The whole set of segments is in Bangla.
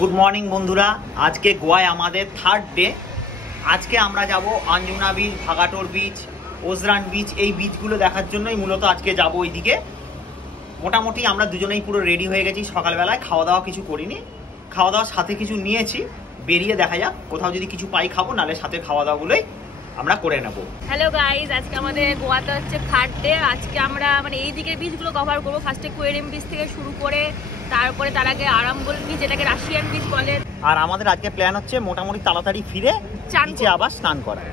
गुड मॉर्निंग बंधुरा आज के गोवाय आमादेर थार्ड डे। आज के आमरा जाबो आंजुना बीच, भागाटोर बीच, ओजरान बीच। এই बीचগুলো দেখার জন্যই মূলত আজকে যাব ওইদিকে। মোটামুটি আমরা দুজনেই পুরো রেডি হয়ে গেছি। সকালবেলায় খাওয়া দাওয়া কিছু করিনি, খাওয়া দাওয়ার সাথে কিছু নিয়েছি। বেরিয়ে দেখা যাক, কোথাও যদি কিছু পাই খাবো, নালে সাথে খাওয়া দাওয়াগুলোই আমরা করে নেব। হ্যালো গাইজ, আজকে আমাদের গোয়াতে হচ্ছে থার্ড ডে। আজকে আমরা এই দিকের বিচগুলো কভার করবো। ফার্স্টে কোয়েরেম বিচ থেকে শুরু করে তারপরে তার আগে আরামবোল বিচ, যেটাকে রাশিয়ান বিচ বলে। আর আমাদের আজকে প্ল্যান হচ্ছে মোটামুটি তাড়াতাড়ি ফিরে নিচে আবার স্নান করা।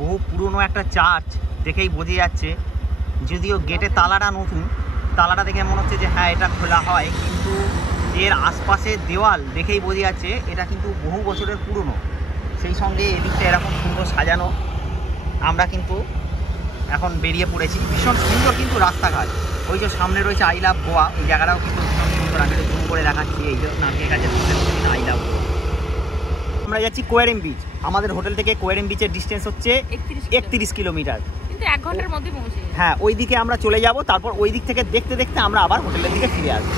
বহু পুরনো একটা চার্চ দেখেই বোঝা যাচ্ছে, যদিও গেটের তালাটা নতুন, তালাটা দেখে মনে হচ্ছে যে হ্যাঁ এটা খোলা হয়, কিন্তু এর আশপাশের দেওয়াল দেখেই বোঝা যাচ্ছে এটা কিন্তু বহু বছরের পুরনো। সেই সঙ্গে এদিকটা এরকম সুন্দর সাজানো। আমরা কিন্তু এখন বেরিয়ে পড়েছি। ভীষণ সুন্দর কিন্তু রাস্তাঘাট। ওই যে সামনে রয়েছে আই লাভ গোয়া, এই জায়গাটাও কিন্তু ভীষণ সুন্দর। আমি জুম করে দেখাচ্ছি, এই যে নামকে কাছে আই লাভ গোয়া। আমরা যাচ্ছি কোয়েরেম বিচ। আমাদের হোটেল থেকে কোয়েরেম বিচের ডিস্টেন্স হচ্ছে 31 কিলোমিটার, কিন্তু 1 ঘন্টার মধ্যে পৌঁছে। হ্যাঁ, ওই দিকে আমরা চলে যাব। তারপর ওই দিক থেকে দেখতে দেখতে আমরা আবার হোটেলের দিকে ফিরে আসবো।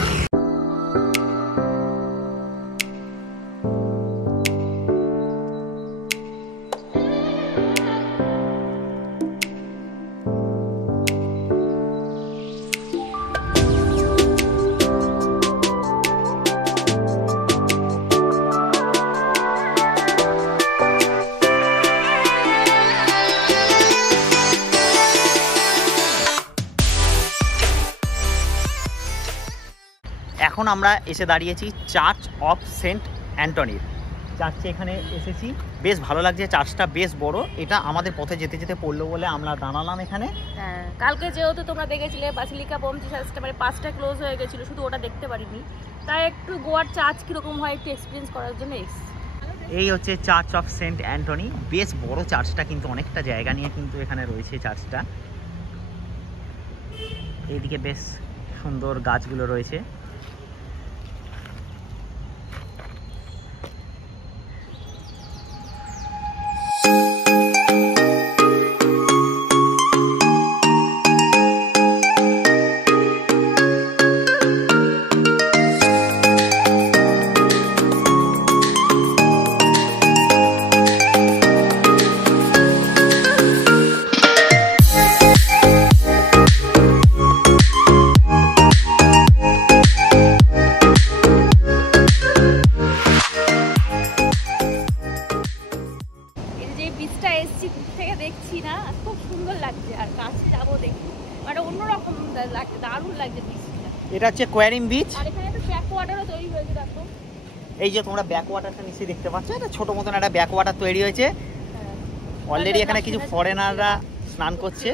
এখন আমরা এসে দাঁড়িয়েছি চার্চ অফ সেন্ট অ্যান্টনির। চার্চে এখানে এসেছি, বেশ ভালো লাগছে। চার্চটা বেশ বড়। এটা আমাদের পথে যেতে যেতে পড়লো বলে আমরা দাঁড়ালাম এখানে। হ্যাঁ, কালকে যেহেতু তোমরা দেখেছিলে বাসিলিকা বোমজি চার্চটা 5টা ক্লোজ হয়ে গেছিল, শুধু ওটা দেখতে পারিনি, তাই একটু গোয়ার চার্চ কিরকম হয় একটু এক্সপিরিয়েন্স করার জন্য এসেছি। এই হচ্ছে চার্চ অফ সেন্ট অ্যান্টনি। বেশ বড় চার্চটা, কিন্তু অনেকটা জায়গা নিয়ে কিন্তু এখানে রয়েছে চার্চটা। এইদিকে বেশ সুন্দর গাছগুলো রয়েছে। দেখছি না, খুব সুন্দর লাগছে। আর কাছে যাবো দেখি, মানে অন্যরকম লাগছে, দারুণ লাগছে বীচটা। এটা হচ্ছে কোয়েরেম বিচ। আর এখানে একটা ব্যাক ওয়াটারও তৈরি হয়েছে, দেখো। এই যে তোমরা ব্যাক ওয়াটারটা নিশ্চয়ই দেখতে পাচ্ছ, এটা ছোট মতন একটা ব্যাক ওয়াটার তৈরি হয়েছে। অলরেডি এখানে কিছু ফরেনাররা স্নান করছে।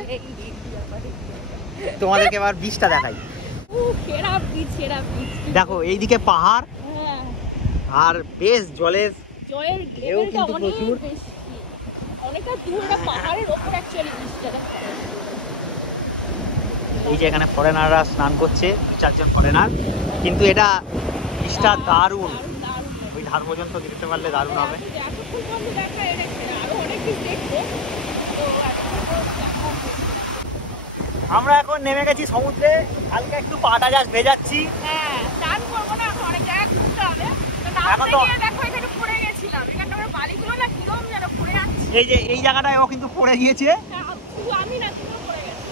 তোমাদেরকে এবার বিচটা দেখাই। সেরা বিচ, সেরা বিচ। দেখো এইদিকে পাহাড়, আর বেশ জলের ঢেউ কিন্তু প্রচুর। অনেকটা দূর, না পাহাড়ের উপর অ্যাকচুয়ালি বিচটা। এই যে এখানে ফরেনাররা স্নান করছে, 2-4 জন ফরেনার, কিন্তু এটা বিচটা দারুণ। ওই ধার পর্যন্ত দেখতে পারলে দারুণ হবে। আমরা এখন নেমে গেছি সমুদ্রে, হালকা একটু পাটা জাস্ট ভেজাচ্ছি। হ্যাঁ, স্নান করবো না, অনেক জায়গায় ঘুরতে হবে। এখন তো দেখো এখানে পড়ে গেছিলাম, এখানটা বালিগুলো না কিরকম যেন পড়ে যাচ্ছে। এই যে এই জায়গাটায় ও কিন্তু পড়ে গিয়েছে। আমি না, তুমিও পড়ে গেছে।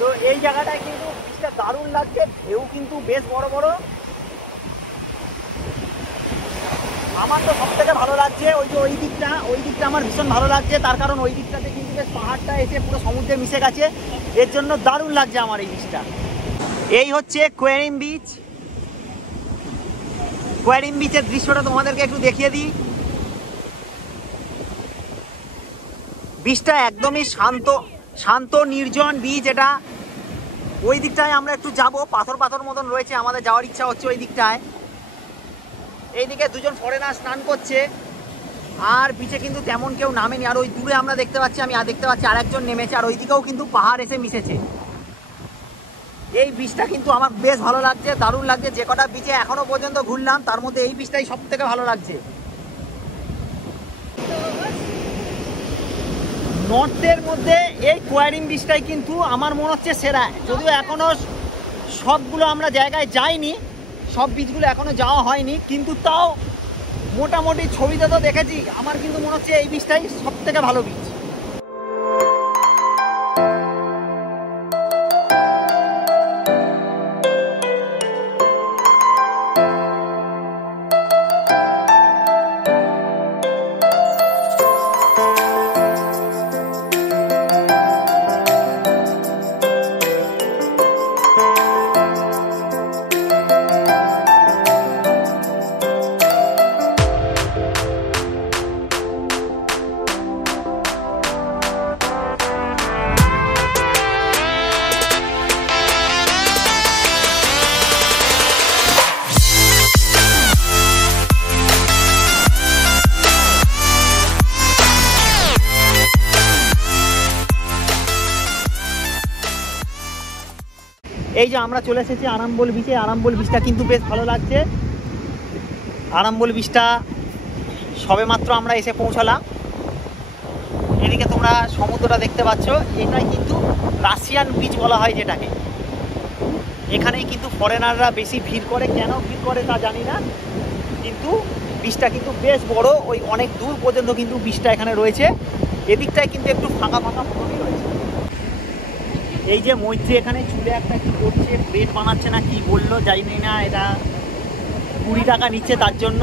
তো এই জায়গাটায় কিন্তু বিচটা দারুণ লাগছে, ঢেউ কিন্তু বেশ বড় বড়। আমার তো সব থেকে ভালো লাগছে ওই যে ওই দিকটা আমার ভীষণ ভালো লাগছে। তার কারণ ওই দিকটাতে কিন্তু বেশ পাহাড়টা এসে পুরো সমুদ্রে মিশে গেছে, এর জন্য দারুণ লাগছে আমার এই বিচটা। এই হচ্ছে কোয়েরেম বিচ। কোয়েরেম বিচের দৃশ্যটা তোমাদেরকে একটু দেখিয়ে দিই। বিচটা একদমই শান্ত নির্জন বিচ এটা। ওই দিকটায় আমরা একটু যাব, পাথর পাথর মতন রয়েছে, আমাদের যাওয়ার ইচ্ছা হচ্ছে ওই দিকটায়। এইদিকে দুজন ফরেনার স্নান করছে। আর বিচে কিন্তু তেমন কেউ নামেনি। আর ওই দূরে আমরা দেখতে পাচ্ছি, আমি আর দেখতে পাচ্ছি আরেকজন নেমেছে, আর ওইদিকেও কিন্তু পাহাড় এসে মিশেছে। এই বিচটা কিন্তু আমার বেশ ভালো লাগছে, দারুণ লাগছে। যে কটা বিচে এখনো পর্যন্ত ঘুরলাম তার মধ্যে এই বিচটাই সব থেকে ভালো লাগছে। নর্থের মধ্যে এই কোয়ারিং বিচটাই কিন্তু আমার মনে হচ্ছে সেরা। যদিও এখনো সবগুলো আমরা জায়গায় যাইনি, সব বিচগুলো এখনো যাওয়া হয়নি, কিন্তু তাও মোটামুটি ছবিতে তো দেখেছি। আমার কিন্তু মনে হচ্ছে এই বিচটাই সব থেকে ভালো বিচ। এই যে আমরা চলে এসেছি আরাম্বল বিচে। আরাম্বল বিচটা কিন্তু বেশ ভালো লাগছে। আরাম্বল বিচটা সবে মাত্র আমরা এসে পৌঁছালাম। এদিকে তোমরা সমুদ্রটা দেখতে পাচ্ছ, এটাই কিন্তু রাশিয়ান বিচ বলা হয় যেটাকে। এখানেই কিন্তু ফরেনাররা বেশি ভিড় করে। কেন ভিড় করে তা জানি না, কিন্তু বিচটা কিন্তু বেশ বড়। ওই অনেক দূর পর্যন্ত কিন্তু বিচটা এখানে রয়েছে। এদিকটায় কিন্তু একটু ফাঁকা ফাঁকা মতনই রয়েছে। এই যে মৈত্রী এখানে চুলে একটা কি করছে, ব্রেড বানাচ্ছে না কি বললো জানি না। এটা 20 টাকা নিচ্ছে তার জন্য,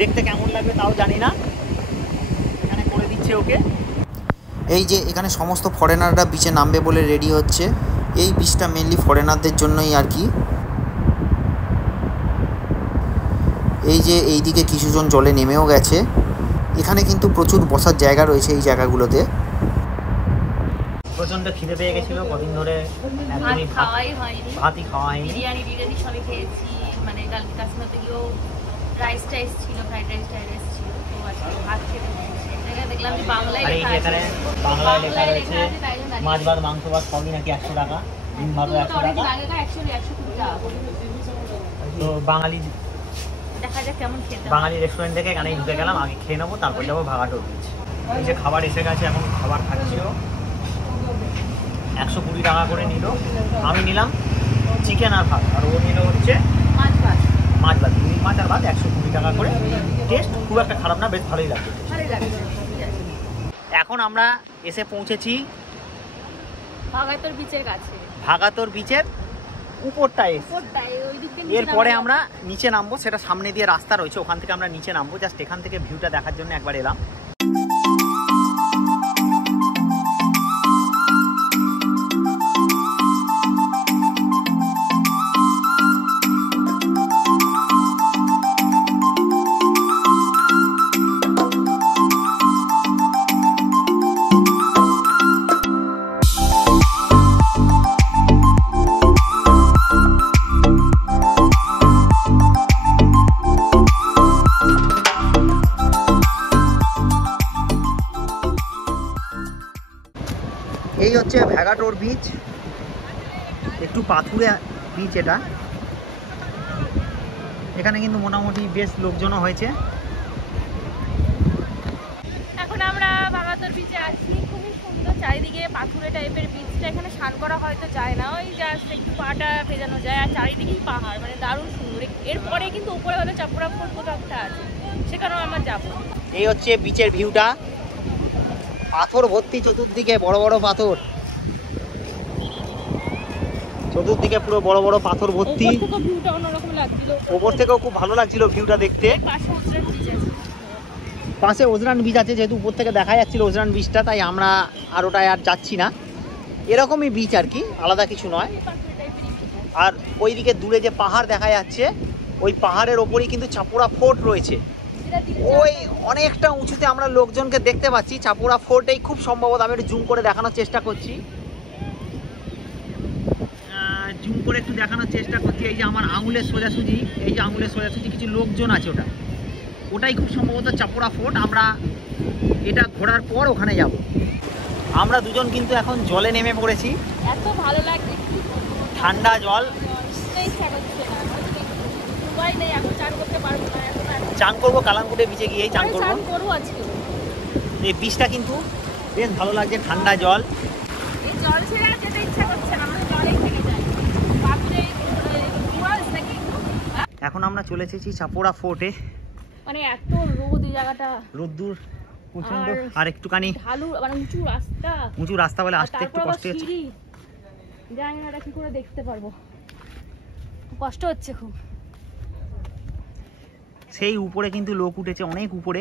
দেখতে কেমন লাগবে তাও জানি না। এখানে করে দিচ্ছে ওকে। এই যে এখানে সমস্ত ফরেনাররা বিচে নামবে বলে রেডি হচ্ছে। এই বিচটা মেনলি ফরেনারদের জন্যই আর কি। এই যে এইদিকে কিছুজন জলে নেমেও গেছে। এখানে কিন্তু প্রচুর বসার জায়গা রয়েছে এই জায়গাগুলোতে। প্রচন্ড খিদে পেয়ে গেছিল, কদিন ধরে একদমই খাওয়াই হয়নি, ভাতই খাওয়া হয়নি। বিরিয়ানি সবই খেয়েছি। মানে কালকে কাশ্মীরতে গিয়েও রাইস ছিল, ফ্রাইড রাইস ছিল। তো আজকে ভাত খেতে পেয়েছি। এখানে দেখলাম যে বাংলায় লেখা আছে, বাংলায় লেখা রয়েছে মাছ ভাত মাংস ভাত সবই নাকি 100 টাকা, ডিম ভাতও 100 টাকা। 120 টাকা করে। তো বাঙালি দেখা যাক কেমন খেতে। বাঙালি রেস্টুরেন্ট থেকে এখানেই ঢুকে গেলাম। আগে খেয়ে নেবো, তারপর যাবো ভাগাটোর বিচ। এই যে খাবার এসে গেছে, এখন খাবার খাচ্ছিল। 120 টাকা করে নিল। আমি নিলাম চিকেন আর ভাত, আর ও নিল হচ্ছে মাছ ভাত, রুই মাছ আর ভাত 120 টাকা করে। টেস্ট খুব একটা খারাপ না, বেশ ভালোই লাগছে। এখন আমরা এসে পৌঁছেছি ভাগাতর বিচের কাছে। ভাগাতর বিচের উপরটায়। এরপরে আমরা নিচে নামবো, সেটা সামনে দিয়ে রাস্তা রয়েছে, ওখান থেকে আমরা নিচে নামবো। জাস্ট এখান থেকে ভিউটা দেখার জন্য একবার এলাম। এই হচ্ছে ভাগাটোর বিচ, একটু পাথুরে বিচ এটা। এখানে কিন্তু মোটামুটি বেশ লোকজনও হয়েছে। এখন আমরা ভাগাতর বিচে আছি। খুবই সুন্দর, চারিদিকে পাথুরে টাইপের বিচটা। এখানে স্নান করা হয়তো যায় না, ওই জাস্ট একটু পাটা ভেজানো যায়। আর চারিদিকেই পাহাড়, মানে দারুণ সুন্দর। এরপরে কিন্তু উপরে হয়তো চাপুরা ফোর্ট কোথাও একটা আছে, সেখানেও আমরা যাবো। এই হচ্ছে বিচের ভিউটা, পাথর ভর্তি চতুর্দিকে, বড় বড় পাথর চতুর্দিকে, পুরো বড় বড় পাথর ভর্তি। ভিউটা অন্যরকম লাগছিল, ওপর থেকেও খুব ভালো লাগছিল ভিউটা দেখতে। পাশে ওজরান বিচ আছে, যেহেতু উপর থেকে দেখা যাচ্ছিল ওজরান বিচটা, তাই আমরা আর ওটায় আর যাচ্ছি না। এরকমই বিচ আর কি, আলাদা কিছু নয়। আর ওইদিকে দূরে যে পাহাড় দেখা যাচ্ছে, ওই পাহাড়ের ওপরই কিন্তু চাপুরা ফোর্ট রয়েছে। ওই অনেকটা উঁচুতে আমরা লোকজনকে দেখতে পাচ্ছি। চাপুরা ফোর্টেই খুব সম্ভবত, আমি একটু জুম করে দেখানোর চেষ্টা করছি। জুম করে একটু দেখানোর চেষ্টা করছি। এই যে আমার আঙুলের সোজাসুজি, এই যে আঙুলের সোজাসুজি কিছু লোকজন আছে, ওটা ওটাই খুব সম্ভবত চাপড়া ফোর্ট। আমরা এটা ঘোরার পর ওখানে যাব। আমরা দুজন কিন্তু এখন জলে নেমে পড়েছি। এত ভালো লাগছে, ঠান্ডা জল, চান করবো কালাঙ্গুটে বিচে গিয়েই চান করবো আজকে। এই বিচটা কিন্তু বেশ ভালো লাগছে, ঠান্ডা জল। এই জল ছেড়ে আর যেতে ইচ্ছা করছে না, আমরা জলেই থেকে যাই। এখন আমরা চলে এসেছি চাপড়া ফোর্টে। মানে এত রোদ এই জায়গাটা, রোদ্দুর প্রচন্ড, আর একটুখানি ঢালু মানে উঁচু রাস্তা বলে আসতে একটু কষ্ট হচ্ছে। জানি না এটা কি করে দেখতে পারবো, কষ্ট হচ্ছে খুব। সেই উপরে কিন্তু লোক উঠেছে, অনেক উপরে।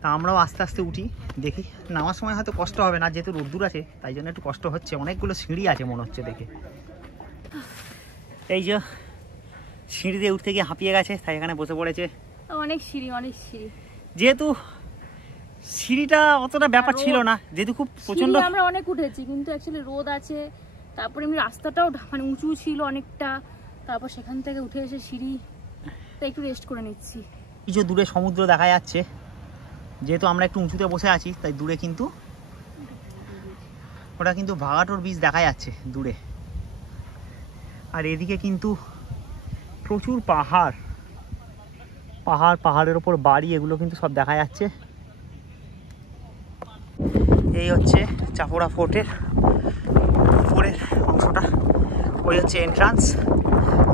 তা আমরাও আস্তে আস্তে উঠি, দেখি নামার সময় হয়তো কষ্ট হবে না, যেহেতু রোদ্দুর আছে তাই জন্য একটু কষ্ট হচ্ছে। অনেকগুলো সিঁড়ি আছে মনে হচ্ছে দেখে। এই যে সিঁড়ি দিয়ে উঠতে গিয়ে হাঁপিয়ে গেছে, তাই এখানে বসে পড়েছে। অনেক সিঁড়ি যেহেতু সিঁড়িটা অতটা ব্যাপার ছিল না, যেহেতু খুব প্রচন্ড। আমরা অনেক উঠেছি কিন্তু অ্যাকচুয়ালি রোদ আছে, তারপরে এমনি রাস্তাটাও মানে উঁচু ছিল অনেকটা, তারপর সেখান থেকে উঠে এসে সিঁড়িটা একটু রেস্ট করে নিচ্ছি। কিছু দূরে সমুদ্র দেখা যাচ্ছে, যেহেতু আমরা একটু উঁচুতে বসে আছি তাই দূরে কিন্তু ওটা কিন্তু ভাগাটোর বীচ দেখা যাচ্ছে দূরে। আর এদিকে কিন্তু প্রচুর পাহাড়ের ওপর বাড়ি, এগুলো কিন্তু সব দেখা যাচ্ছে। এই হচ্ছে চাপড়া ফোর্টের উপরের অংশটা, ওই হচ্ছে এন্ট্রান্স।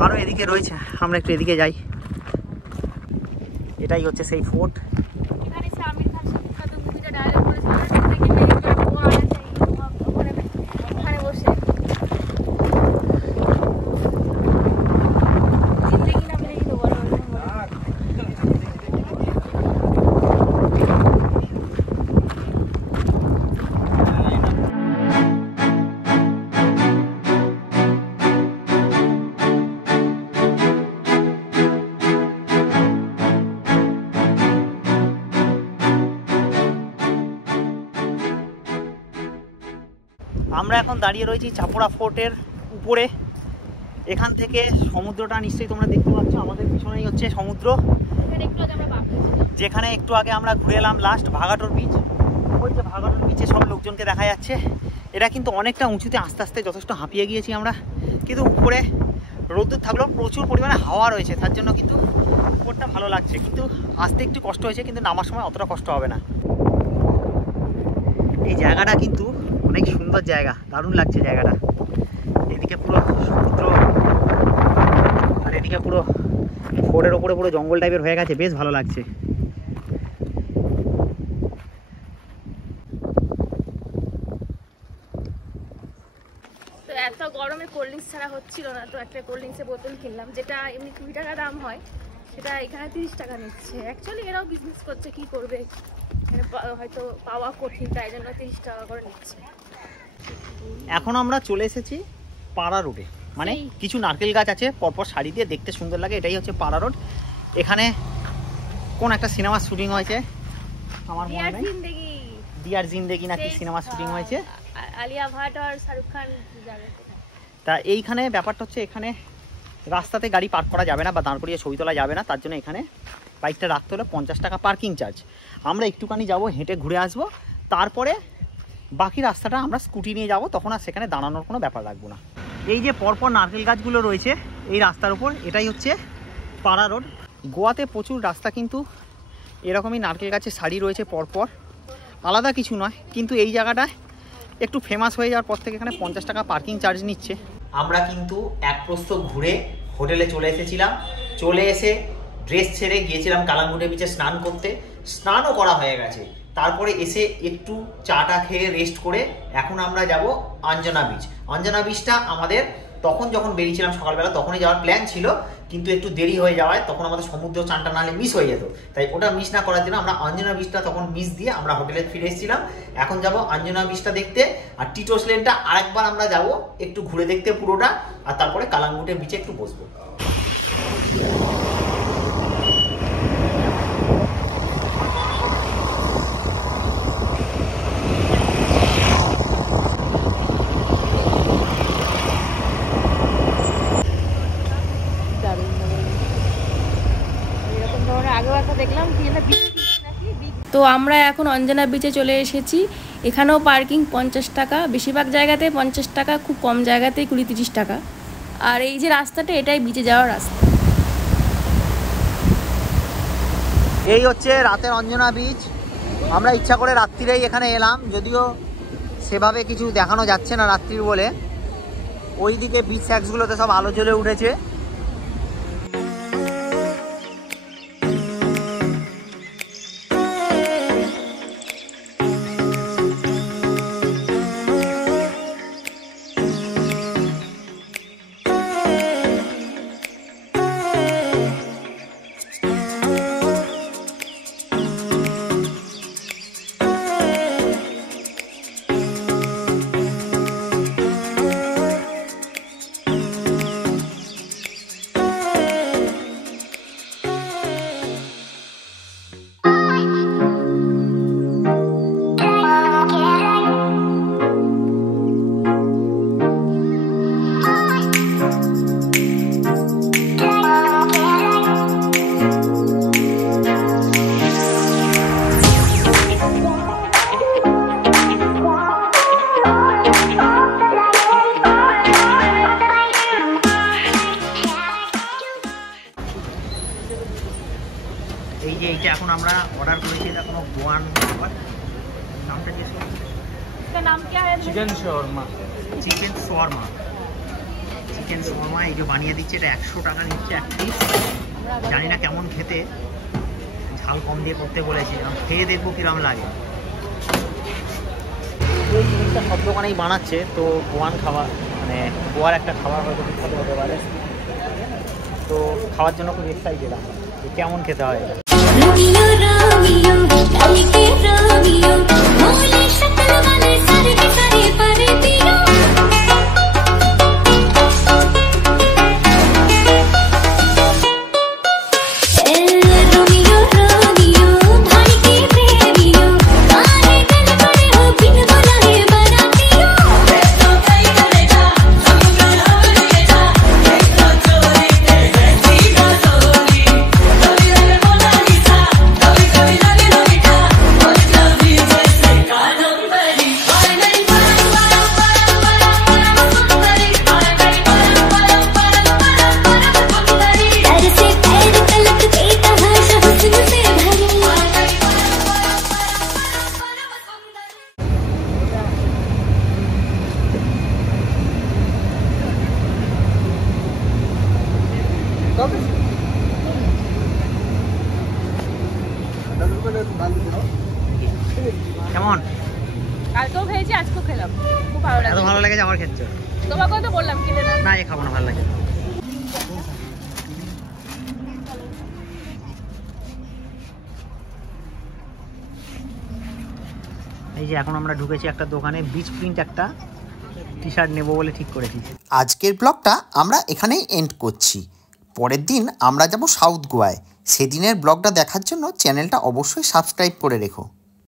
আরও এদিকে রয়েছে, আমরা একটু এদিকে যাই। এটাই হচ্ছে সেই ফোর্ট। আমরা এখন দাঁড়িয়ে রয়েছি চাপড়া ফোর্টের উপরে। এখান থেকে সমুদ্রটা নিশ্চয়ই তোমরা দেখতে পাচ্ছ, আমাদের পিছনেই হচ্ছে সমুদ্র, যেখানে একটু আগে আমরা ঘুরে এলাম লাস্ট ভাগাটোর বিচ। ওই যে ভাগাটোর বিচে সব লোকজনকে দেখা যাচ্ছে। এটা কিন্তু অনেকটা উঁচুতে, আস্তে আস্তে যথেষ্ট হাঁপিয়ে গিয়েছি আমরা, কিন্তু উপরে রোদ্দুর থাকলেও প্রচুর পরিমাণে হাওয়া রয়েছে, তার জন্য কিন্তু উপরটা ভালো লাগছে। কিন্তু আসতে একটু কষ্ট হয়েছে, কিন্তু নামার সময় অতটা কষ্ট হবে না। এই জায়গাটা কিন্তু অনেক সুন্দর জায়গা, দারুণ লাগছে জায়গাটা। এদিকে পুরো সমুদ্র আর এদিকে পুরো ফোর্টের ওপরে পুরো জঙ্গল টাইপের হয়ে গেছে, বেশ ভালো লাগছে। তো এত গরমে কোল্ড ড্রিঙ্কস ছাড়া হচ্ছিল না, তো একটা কোল্ড ড্রিঙ্কসের বোতল কিনলাম, যেটা এমনি 20 টাকা দাম হয়, সেটা এখানে 30 টাকা নিচ্ছে। অ্যাকচুয়ালি এরাও বিজনেস করছে, কি করবে, হয়তো পাওয়া কঠিন, তাই জন্য 30 টাকা করে নিচ্ছে। এখন আমরা চলে এসেছি পাড়া রোডে, মানে কিছু নারকেল গাছ আছে পরপর সারি দিয়ে, দেখতে সুন্দর লাগে। এটাই হচ্ছে পাড়া রোড। এখানে কোন একটা সিনেমার শুটিং হয়েছে, আমার মনে নেই, ডিয়ার জিন্দেগি নাকি সিনেমার শুটিং হয়েছে, আলিয়া ভাট আর শাহরুখ খান। তা এইখানে ব্যাপারটা হচ্ছে, এখানে রাস্তাতে গাড়ি পার্ক করা যাবে না বা দাঁড় করিয়ে ছবি তোলা যাবে না, তার জন্য এখানে বাইকটা রাখতে হলে 50 টাকা পার্কিং চার্জ। আমরা একটুখানি যাব, হেঁটে ঘুরে আসবো, তারপরে বাকি রাস্তাটা আমরা স্কুটি নিয়ে যাব, তখন আর সেখানে দাঁড়ানোর কোনো ব্যাপার রাখবো না। এই যে পরপর নারকেল গাছগুলো রয়েছে এই রাস্তার উপর, এটাই হচ্ছে পাড়া রোড। গোয়াতে প্রচুর রাস্তা কিন্তু এরকমই নারকেল গাছের সারি রয়েছে পরপর, আলাদা কিছু নয়। কিন্তু এই জায়গাটায় একটু ফেমাস হয়ে যাওয়ার পর থেকে এখানে 50 টাকা পার্কিং চার্জ নিচ্ছে। আমরা কিন্তু এক প্রস্থ ঘুরে হোটেলে চলে এসেছিলাম। চলে এসে ড্রেস ছেড়ে গিয়েছিলাম কালাঙ্গুটে বিচে স্নান করতে, স্নানও করা হয়ে গেছে। তারপরে এসে একটু চাটা খেয়ে রেস্ট করে এখন আমরা যাব অঞ্জনা বিচ। অঞ্জনা বিচটা আমাদের তখন যখন বেরিয়েছিলাম সকালবেলা তখনই যাওয়ার প্ল্যান ছিল, কিন্তু একটু দেরি হয়ে যাওয়ায় তখন আমাদের সমুদ্র চানটা নাহলে মিস হয়ে যেত, তাই ওটা মিস না করার জন্য আমরা অঞ্জনা বিচটা তখন মিস দিয়ে আমরা হোটেলে ফিরে এসেছিলাম। এখন যাব অঞ্জনা বিচটা দেখতে, আর টিটোস লেনটা আরেকবার আমরা যাব একটু ঘুরে দেখতে পুরোটা, আর তারপরে কালাঙ্গুটে বিচে একটু বসবো। দেখলাম কি তো আমরা এখন অঞ্জনা বিচে চলে এসেছি। এখানেও পার্কিং 50 টাকা, বেশিরভাগ জায়গাতে 50 টাকা, খুব কম জায়গাতেই 20-30 টাকা। আর এই যে রাস্তাটা, এটাই বিচে যাওয়ার রাস্তা। এই হচ্ছে রাতের অঞ্জনা বিচ। আমরা ইচ্ছা করে রাত্রিরেই এখানে এলাম, যদিও সেভাবে কিছু দেখানো যাচ্ছে না রাত্রির বলে। ওইদিকে বিচ স্যাক্সগুলোতে সব আলো জ্বলে উঠেছে। এই যে এইটা এখন আমরা অর্ডার করেছি, এটা কোনো গোয়ান খাবার। নামটা জিজ্ঞেস করছি। নাম কি আছে? Chicken Sharma. Chicken Sharma, chicken Sharma এই যে বানিয়ে দিচ্ছে। এটা 100 টাকা নিচ্ছে এক পিস। জানি না কেমন খেতে, ঝাল কম দিয়ে করতে বলেছি। আমি খেয়ে দেখবো কিরম লাগে। এই জিনিসটা সব দোকানেই বানাচ্ছে, তো গোয়ান খাবার, মানে গোয়ার একটা খাবার হয়তো বিখ্যাত হতে পারে। তো খাওয়ার জন্য খুব এক্সাইটেড আমরা, কেমন খেতে হয় এটা। কেমন? কালকেও খেয়েছি, আজকেও খেলাম, খুব ভালো এত লাগে। ভালো লেগেছে আবার খেচ্ছ? তোমাকেও তো বললাম কিনে না। না, এ খাবো না, ভালো লাগে। এই যে এখন আমরা ঢুকেছি একটা দোকানে, বিচ প্রিন্ট একটা টি শার্ট নেবো বলে ঠিক করেছি। আজকের ব্লগটা আমরা এখানেই এন্ড করছি। পরের দিন আমরা যাব সাউথ গোয়ায়। সেদিনের ব্লগটা দেখার জন্য চ্যানেলটা অবশ্যই সাবস্ক্রাইব করে রেখো।